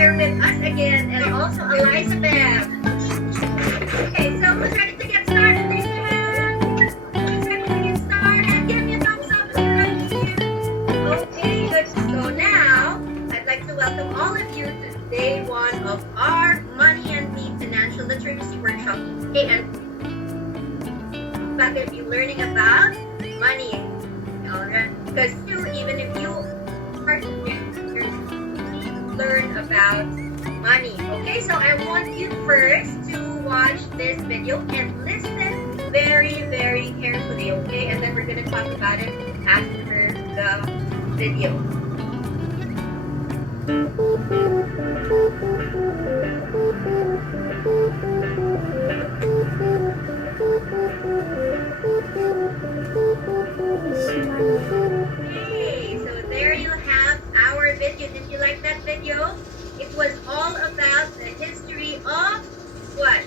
here with us again, and also Elizabeth. Okay, so who's ready to get started? Raise your hand. Who's ready to get started? Give me a thumbs up right here. Okay, good. So now, I'd like to welcome all of you to day one of our Money and Me Financial Literacy Workshop. Okay, and we're going to be learning about money. Alright, because even if you are learn about money. Okay, so I want you first to watch this video and listen very, very carefully, okay? And then we're going to talk about it after the video. Okay, so there you have our video. Did you like that video? It was all about the history of what?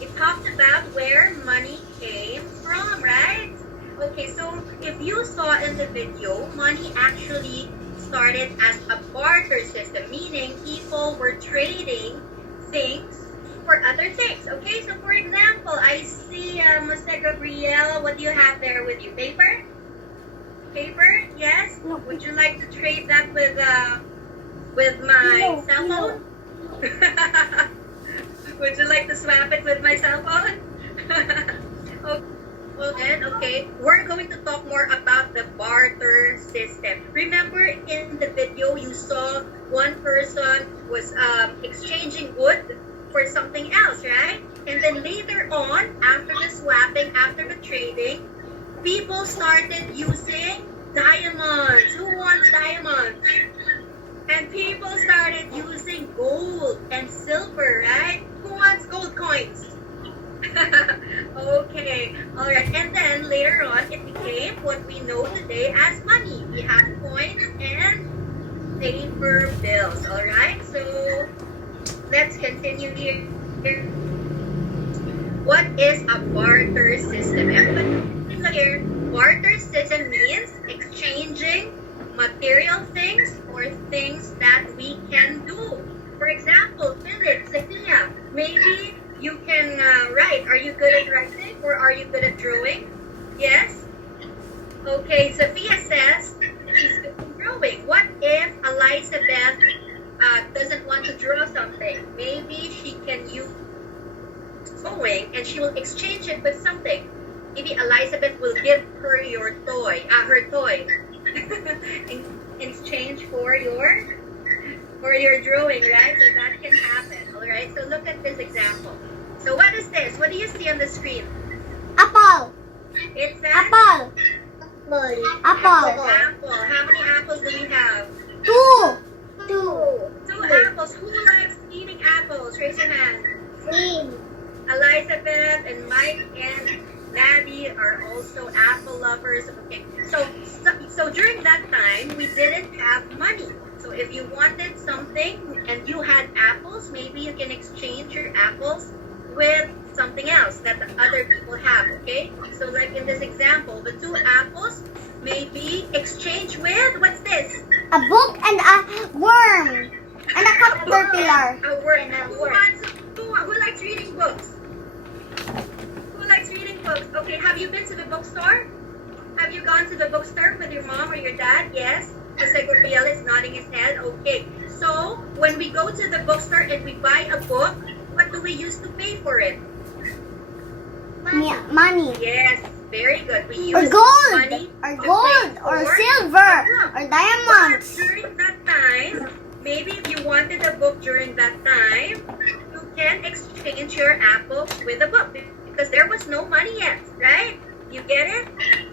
It talked about where money came from, right? Okay, so if you saw in the video, money actually started as a barter system, meaning people were trading things for other things. Okay, so for example, I see Mr. Gabriel, what do you have there with you? Paper? Paper? Yes? No. Would you like to trade that with my cell phone? Would you like to swap it with my cell phone? Okay. Well then, okay, we're going to talk more about the barter system. Remember in the video you saw one person was exchanging wood for something else, right? And then later on, after the swapping, after the trading, people started using diamonds. Who wants diamonds? And people started using gold and silver, right? Who wants gold coins? Okay, alright. And then later on, it became what we know today as money. We have coins and paper bills, alright? So, let's continue here. What is a barter system? Everybody look here. Barter system means exchanging material things or things that we can do. For example, Philip, Sophia, maybe you can write. Are you good at writing or are you good at drawing? Yes? Okay, Sophia says she's good at drawing. What if Elizabeth doesn't want to draw something? Maybe she can use sewing and she will exchange it with something. Maybe Elizabeth will give her your toy, her toy, in exchange for your drawing, right? So that can happen, all right? So look at this example. So what is this? What do you see on the screen? Apple. It's an Apple. Apple. apple. How many apples do we have? Two. Two apples. Who likes eating apples? Raise your hand. Three. Elizabeth and Mike and Gabby are also apple lovers. Okay, so during that time, we didn't have money. So if you wanted something and you had apples, maybe you can exchange your apples with something else that the other people have, okay? So like in this example, the two apples may be exchanged with, what's this? A book and a worm. And a caterpillar. A worm. Who likes reading books? Who likes reading books? Okay, have you been to the bookstore? Have you gone to the bookstore with your mom or your dad? Yes? Jose Gabriel is nodding his head. Okay. So, when we go to the bookstore and we buy a book, what do we use to pay for it? Money. Yes, very good. We use Or gold. money Or to gold. pay Or for silver. a book. Or diamonds. But during that time, maybe if you wanted a book during that time, you can exchange your apple with a book because there was no money yet, right? You get it?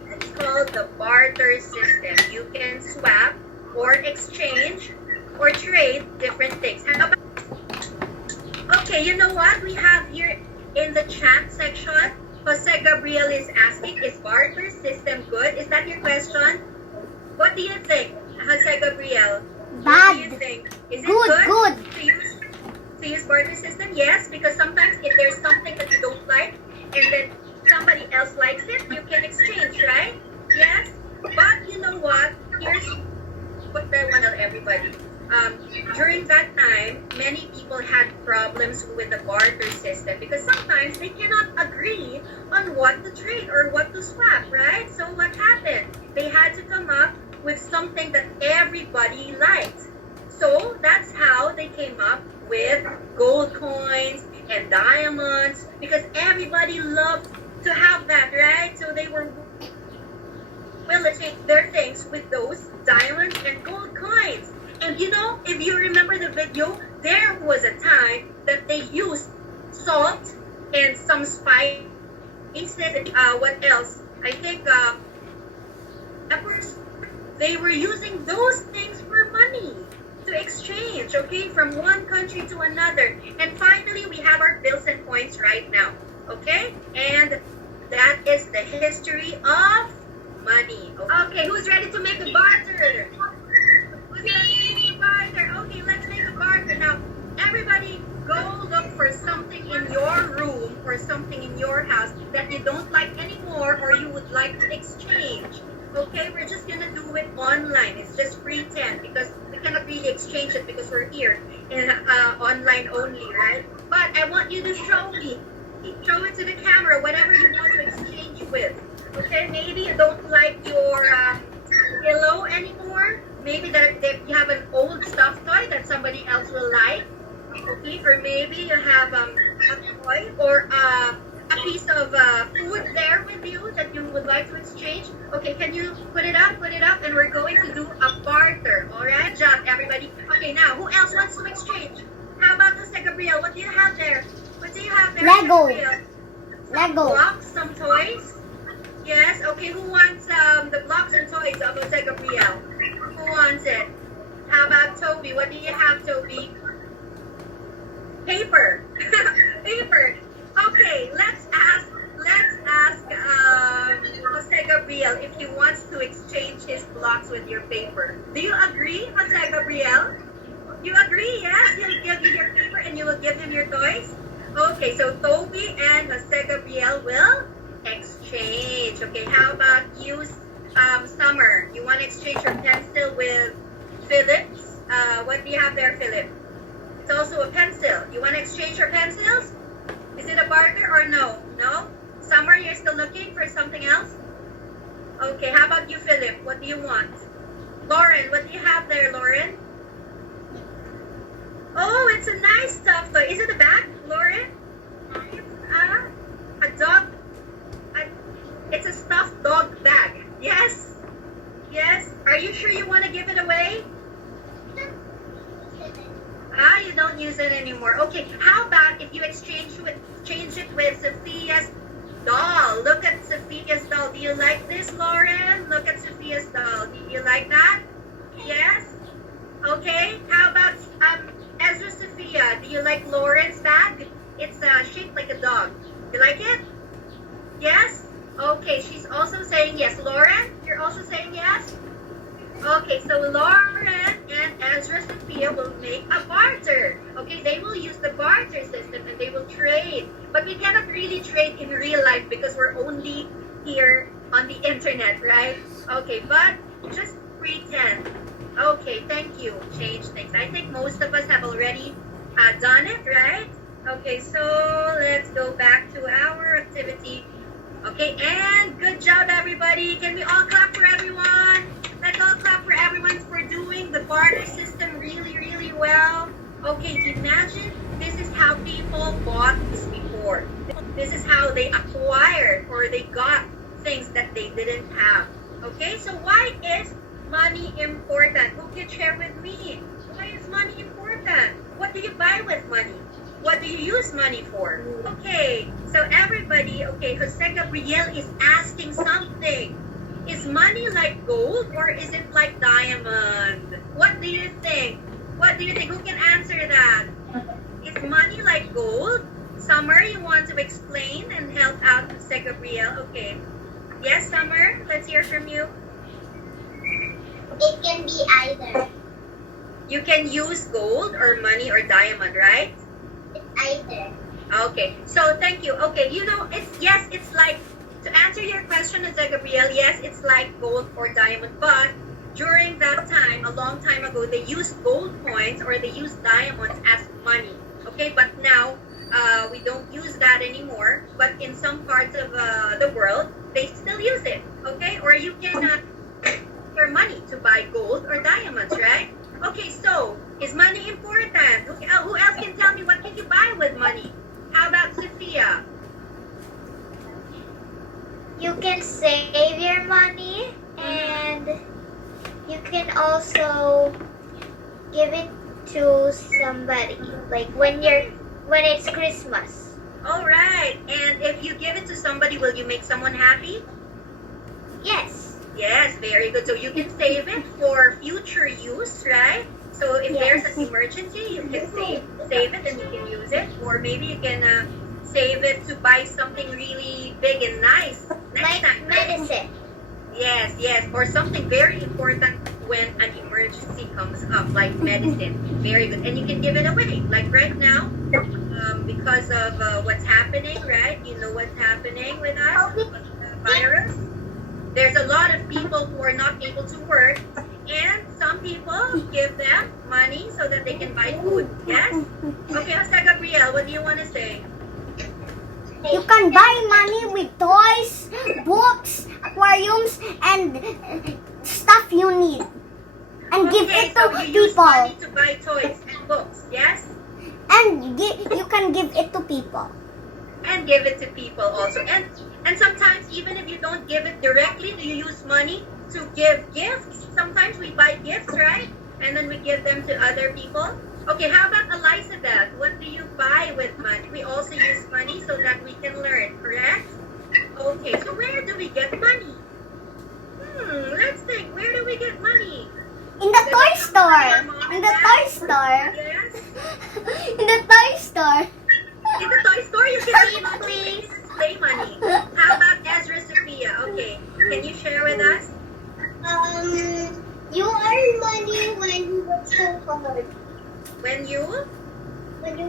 It's called the barter system. You can swap or exchange or trade different things. How about, okay, you know what? We have here in the chat section, Jose Gabriel is asking, is barter system good? Is that your question? What do you think, Jose Gabriel? What do you Bad. think? Is it Good. to use barter system? Yes, because sometimes if there's something that you don't like and then somebody else likes it, you can exchange, right? Yes? But you know what? Here's what I want to tell everybody. um, during that time, many people had problems with the barter system because sometimes they cannot agree on what to trade or what to swap, right? So what happened? They had to come up with something that everybody liked. So that's how they came up with gold coins and diamonds because everybody loved to have that, right? So they were willing to take their things with those diamonds and gold coins. And you know, if you remember the video, there was a time that they used salt and some spices. What else? I think peppers. They were using those things for money to exchange, okay, from one country to another. And finally, we have our bills and coins right now, okay? And that is the history of money. Okay, who's ready to make a barter? Who's ready to make a barter? Okay, let's make a barter. Now, everybody go look for something in your room or something in your house that you don't like anymore or you would like to exchange. Okay, we're just gonna do it online. It's just pretend because we cannot really exchange it because we're here in online only, right? But I want you to show me. Show it to the camera, whatever you want to exchange with. Okay, maybe you don't like your pillow anymore. Maybe that you have an old stuffed toy that somebody else will like. Okay, or maybe you have a toy or a piece of food there with you that you would like to exchange. Okay, can you put it up, and we're going to do a barter. All right, good job, everybody. Okay, now who else wants to exchange? How about Mr. Gabriel? What do you have there? What do you have there? Lego. Gabriel? Lego. Blocks, some toys. Yes. Okay, who wants the blocks and toys of Jose Gabriel? Who wants it? How about Toby? What do you have, Toby? Paper. Paper. Okay, let's ask Jose Gabriel if he wants to exchange his blocks with your paper. Do you agree, Jose Gabriel? You agree, yes? He'll give you your paper and you will give him your toys? Okay, so Toby and Jose Gabriel will exchange. Okay, how about you, Summer? You want to exchange your pencil with Philip's? What do you have there, Philip? It's also a pencil. You want to exchange your pencils? Is it a barter or no? No? Summer, you're still looking for something else? Okay, how about you, Philip? What do you want? Lauren, what do you have there, Lauren? Oh, it's a nice stuffed toy. Is it a bag, Lauren? A dog. It's a stuffed dog bag. Yes? Yes? Are you sure you want to give it away? You don't use it anymore. Okay, how about if you exchange it with Sophia's doll? Look at Sophia's doll. Do you like this, Lauren? Look at Sophia's doll. Do you like that? Yes? Okay, how about Ezra Sophia? Do you like Lauren's bag? It's shaped like a dog. You like it? Yes? Okay, she's also saying yes. Lauren, you're also saying yes? Okay, so Lauren and Ezra Sophia will make a barter. Okay, they will use the barter system and they will trade. But we cannot really trade in real life because we're only here on the internet, right? Okay, but just pretend. Okay, thank you. Change things. I think most of us have already done it, right? Okay, so let's go back to our activity. Okay, and good job, everybody. Can we all clap for everyone? Let's all clap for everyone for doing the barter system really, really well. Okay, imagine this is how people bought this before. This is how they acquired or they got things that they didn't have. Okay, so why is money important? Who can share with me? Why is money important? What do you buy with money? What do you use money for? Okay, so everybody, okay, Jose Gabriel is asking something. Is money like gold or is it like diamond? What do you think? What do you think? Who can answer that? Is money like gold? Summer, you want to explain and help out Jose Gabriel? Okay. Yes, Summer, let's hear from you. It can be either. You can use gold or money or diamond, right? It's either. Okay, so thank you. Okay, you know, it's like, to answer your question, Jose Gabriel, yes, it's like gold or diamond, but during that time, a long time ago, they used gold coins or they used diamonds as money. Okay, but now we don't use that anymore. But in some parts of the world, they still use it. Okay, or you can your money to buy gold or diamonds, right? Okay, so is money important? Who else can tell me what can you buy with money? How about Sophia? You can save your money, and you can also give it to somebody. Like when it's Christmas. All right. And if you give it to somebody, will you make someone happy? Yes. Yes, very good. So you can save it for future use, right? So if there's an emergency, you can save it and you can use it. Or maybe you can save it to buy something really big and nice next time. Medicine. Yes. Or something very important when an emergency comes up, like medicine. Very good. And you can give it away. Like right now, because of what's happening, right? You know what's happening with us, with the virus. There's a lot of people who are not able to work, and some people give them money so that they can buy food. Yes? Okay, Jose Gabriel, what do you want to say? You can buy money with toys, books, aquariums, and stuff you need. And give it to so you use people. money to buy toys and books, yes? And you can give it to people. And give it to people also. And sometimes, even if you don't give it directly, do you use money to give gifts? Sometimes we buy gifts, right? And then we give them to other people. Okay, how about Elizabeth? What do you buy with money? We also use money so that we can learn, correct? Okay, so where do we get money? Let's think. Where do we get money? In the toy store. In the toy store. Yes. In the toy store. In the toy store, you can please play money. How about Ezra Sophia? Okay, can you share with us? You earn money when you work so hard. When you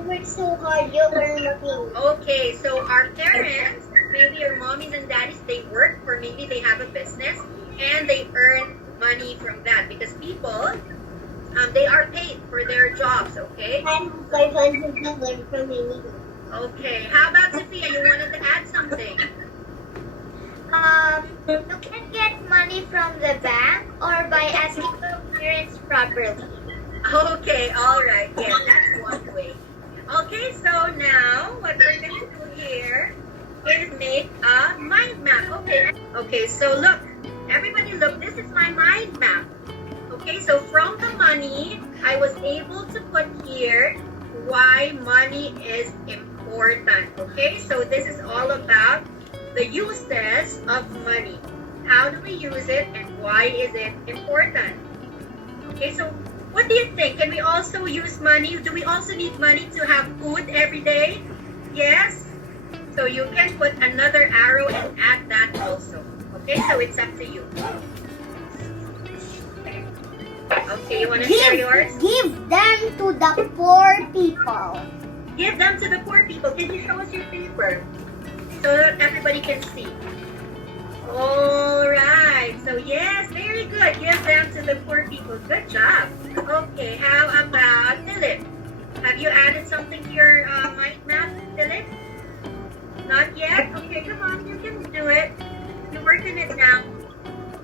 work so hard, you earn money. Okay, so our parents, maybe your mommies and daddies, they work or maybe they have a business and they earn money from that because people, they are paid for their jobs, okay? I'm $500 from me. Okay, how about Sophia? You wanted to add something? You can get money from the bank or by asking your parents properly. Okay, all right. Yes, that's one way. Okay, so now what we're going to do here is make a mind map. Okay, so look. Everybody look. This is my mind map. Okay, so from the money, I was able to put here why money is important. Okay, so this is all about the uses of money. How do we use it and why is it important? Okay, so what do you think? Can we also use money? Do we also need money to have food every day? Yes? So you can put another arrow and add that also. Okay, so it's up to you. Okay, you want to share yours? Give them to the poor people. Give them to the poor people. Can you show us your paper? So that everybody can see. Alright, so yes, very good. Give them to the poor people. Good job. Okay, how about Philip? Have you added something to your mind map, Philip? Not yet? Okay, come on, you can do it. You're working it now.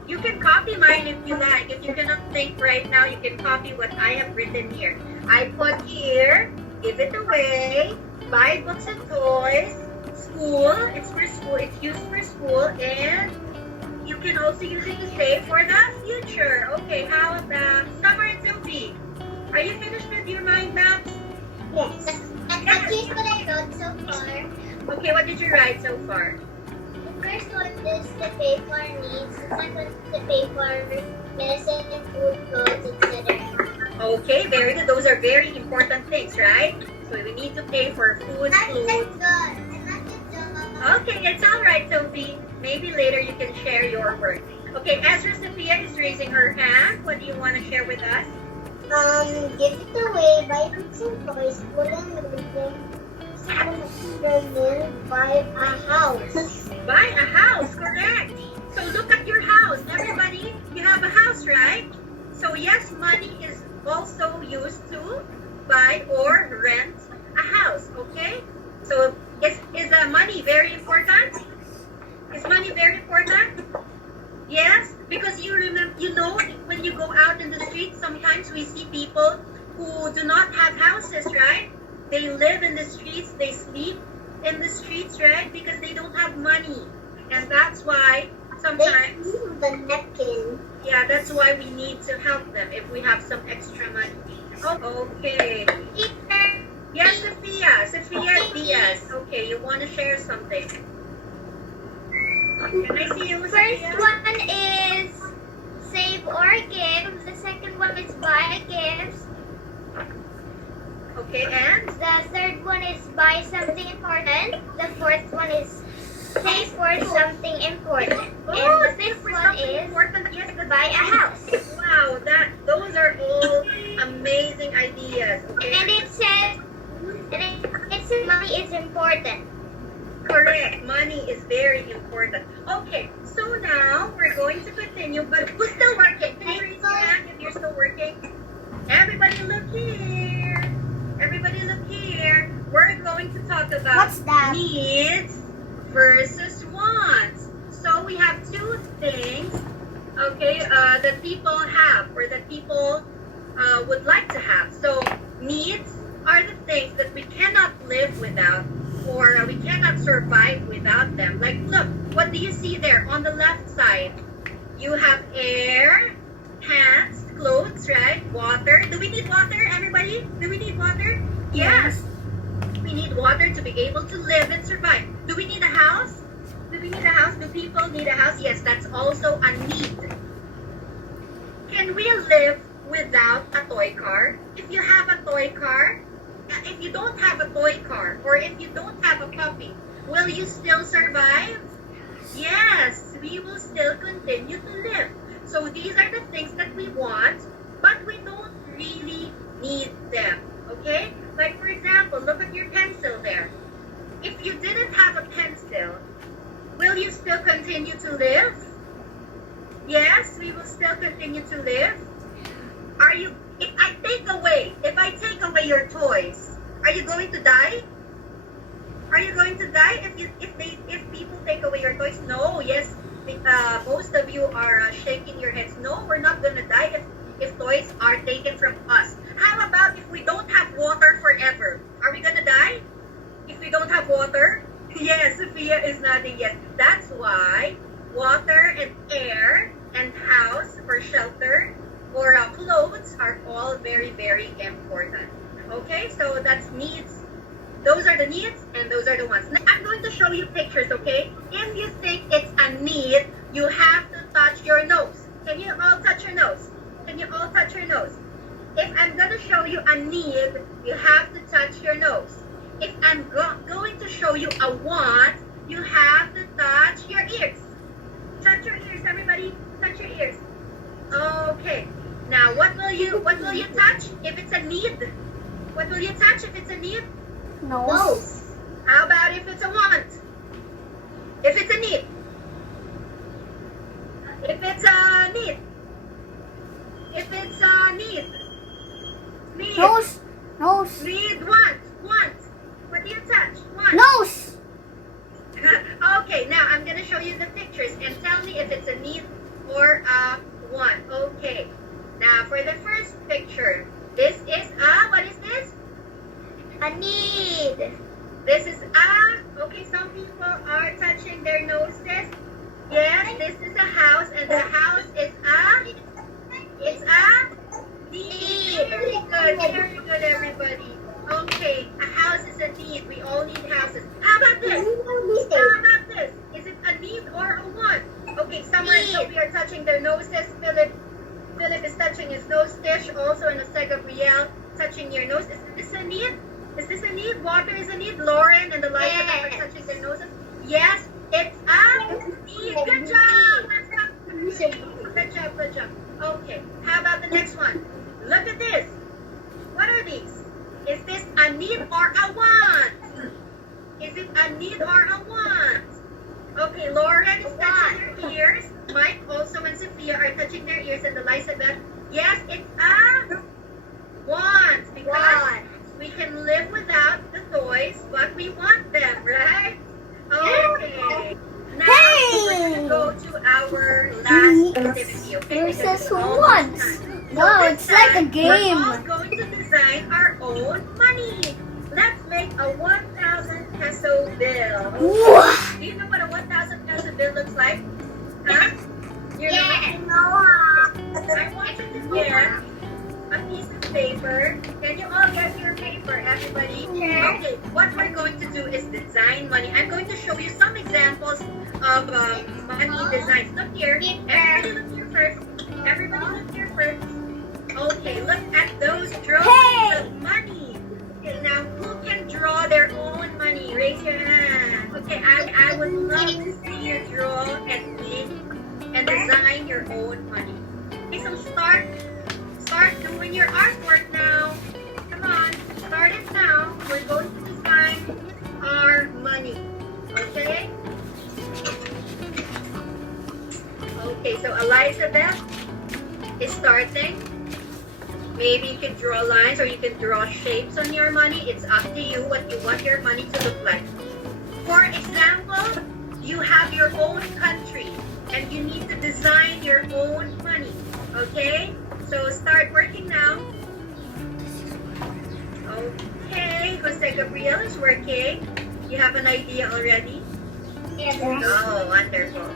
You can copy mine if you like. If you cannot think right now, you can copy what I have written here. I put here, give it away, buy books and toys, school, it's for school, it's used for school, and you can also use it to save for the future. Okay, how about Summer and Sylvie? Are you finished with your mind maps? Yes. And here's what I wrote so far. Okay, what did you write so far? The first one is the pay for needs. The second is the pay for medicine, food, clothes, etc. Okay, very good. Those are very important things, right? So we need to pay for food, clothes. Okay, it's all right, Sophie. Maybe later you can share your work. Okay, Ezra Sophia is raising her hand. What do you want to share with us? Give it away, buy books and toys, school and medicine, buy a house. Buy a house, correct. So look at your house. Everybody, you have a house, right? So yes, money is also used to buy or rent a house, okay? So is money very important? Is money very important? Yes, because you remember, when you go out in the streets, sometimes we see people who do not have houses, right? They live in the streets, they sleep in the streets, right? Because they don't have money. And that's why sometimes, the napkin. yeah, that's why we need to help them if we have some extra money. Oh, okay. Yes, Sophia Diaz. Okay, you want to share something? Can I see you, First Sophia? one is save or give. The second one is buy gifts. Okay, and? The third one is buy something important. The fourth one is save for something important. And the fifth one is buy a house. Wow, those are all amazing ideas. Okay. And it says money is important. Correct. Money is very important. Okay, so now we're going to continue, but who's still working? Can you raise your hand if you're still working? Everybody look here. Everybody look here. We're going to talk about What's that? needs versus wants. So we have two things, okay, that people have or that people would like to have. So needs are the things that we cannot live without or we cannot survive without them. Like, look, what do you see there on the left side? You have air, pants, clothes, right? Water. Do we need water, everybody? Do we need water? Yes. We need water to be able to live and survive. Do we need a house? Do we need a house? Do people need a house? Yes, that's also a need. Can we live without a toy car? If you have a toy car, if you don't have a toy car, or if you don't have a puppy, will you still survive? Yes, we will still continue to live. So these are the things that we want, but we don't really need them, okay? Like for example, look at your pencil there. If you didn't have a pencil, will you still continue to live? Yes, we will still continue to live. If I take away your toys, are you going to die? Are you going to die if people take away your toys? No, yes. Most of you are shaking your heads. No, we're not gonna die if toys are taken from us. How about if we don't have water forever? Are we gonna die if we don't have water? Yes, Sophia is nodding yes. That's why water and air and house or shelter or clothes are all very, very important. Okay, so that's needs. Those are the needs and those are the wants. Now, I'm going to show you pictures, okay? If you think it's a need, you have to touch your nose. Can you all touch your nose? Can you all touch your nose? If I'm going to show you a need, you have to touch your nose. If I'm going to show you a want, you have to touch your ears. Touch your ears, everybody. Touch your ears. Okay. Now, what will you touch if it's a need? What will you touch if it's a need? Nose. How about if it's a want? If it's a need? If it's a need? If it's a need? Need. Nose. Nose. Need, want. What do you touch? Want. Nose. Okay, now I'm going to show you the pictures and tell me if it's a need or a want. Okay. Now, for the first picture, this is a, what is this? A need. This is okay, some people are touching their noses. Yes, this is a house, and the house is it's a need. Very good, everybody. Okay, a house is a need. We all need houses. How about this? How about this? Is it a need or a want? Okay, Summer and Sophie are touching their noses. Philip is touching his nose. Tish also, and Jose Gabriel touching your nose. Is this a need? Is this a need? Water is a need. Lauren and Eliza are touching their noses. Yes, it's a need. Good job. Good job. Okay, how about the next one? Look at this. What are these? Is this a need or a want? Is it a need or a want? Okay, Lauren is touching her ears. Mike also and Sophia are touching their ears, and Elizabeth, Yes, it's a want because we can live without the toys, but we want them, right? Okay. Now we're gonna go to our last activity. Okay, Versus because it's almost wants. time. So Wow, this it's like a time, game. We're all going to design our own money. Let's make a 1,000 peso bill. Wow. Do you know what a 1,000 peso bill looks like? Huh? You know? I want you to get a piece of paper. Can you all get your paper, everybody? Sure. Okay, what we're going to do is design money. I'm going to show you some examples of money designs. Look here. Everybody look here first. Everybody look here first. Okay, look at those drawings of money. Okay, now who can draw their own money? Raise your hand. Okay, I would love to see you draw and make and design your own money. Okay, so start doing your artwork now. Come on, start it now. We're going to design our money. Okay? Okay, so Elizabeth is starting. Maybe you can draw lines or you can draw shapes on your money. It's up to you what you want your money to look like. For example, you have your own country and you need to design your own money. Okay? So start working now. Okay, Jose Gabriel is working. You have an idea already? Yes. Oh, wonderful.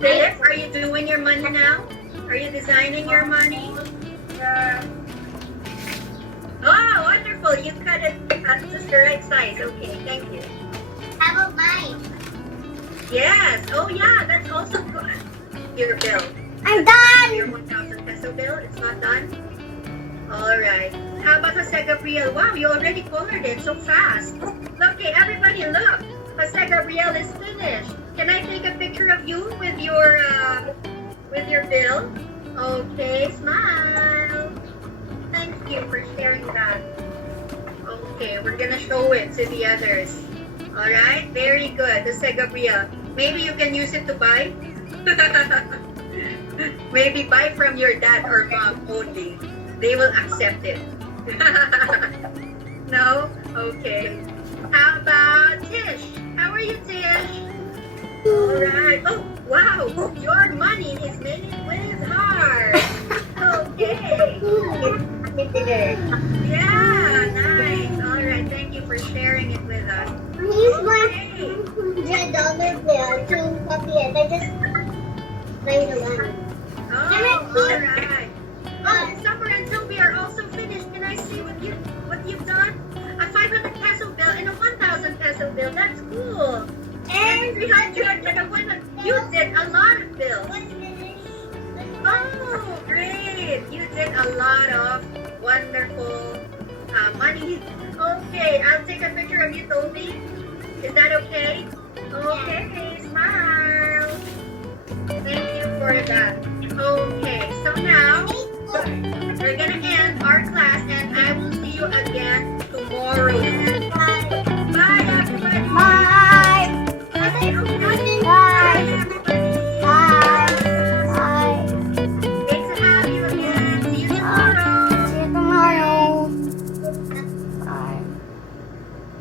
Philip, are you doing your money now? Are you designing your money? Oh, wonderful. You cut it at just the right size. Okay, thank you. How about mine? Yes. Oh, yeah, that's also good. Your bill. I'm done. Your 1,000 peso bill. It's not done? All right. How about Jose Gabriel? Wow, you already colored it so fast. Okay, everybody look. Jose Gabriel is finished. Can I take a picture of you with your bill? Okay, smile. Thank you for sharing that. Okay, we're gonna show it to the others. All right, very good. Jose Gabriel. Maybe you can use it to buy. Maybe buy from your dad or mom only. They will accept it. No? Okay. How about Tish? How are you, Tish? Alright. Oh, wow. Your money is made with heart. Okay. Yeah, nice. Alright, thank you for sharing it with us. Use my Okay. $1 bill to copy it. I just made the one. Oh, alright. Oh, Summer and Toby are also finished. Can I see what you've done? A 500 peso bill and a 1,000 peso bill. That's cool. And 300 and a 100. You did a lot of bills. Oh, great. You did a lot of wonderful money. Okay, I'll take a picture of you, Toby. Is that okay? Okay, smile. Thank you for that. Okay, so now we're gonna end our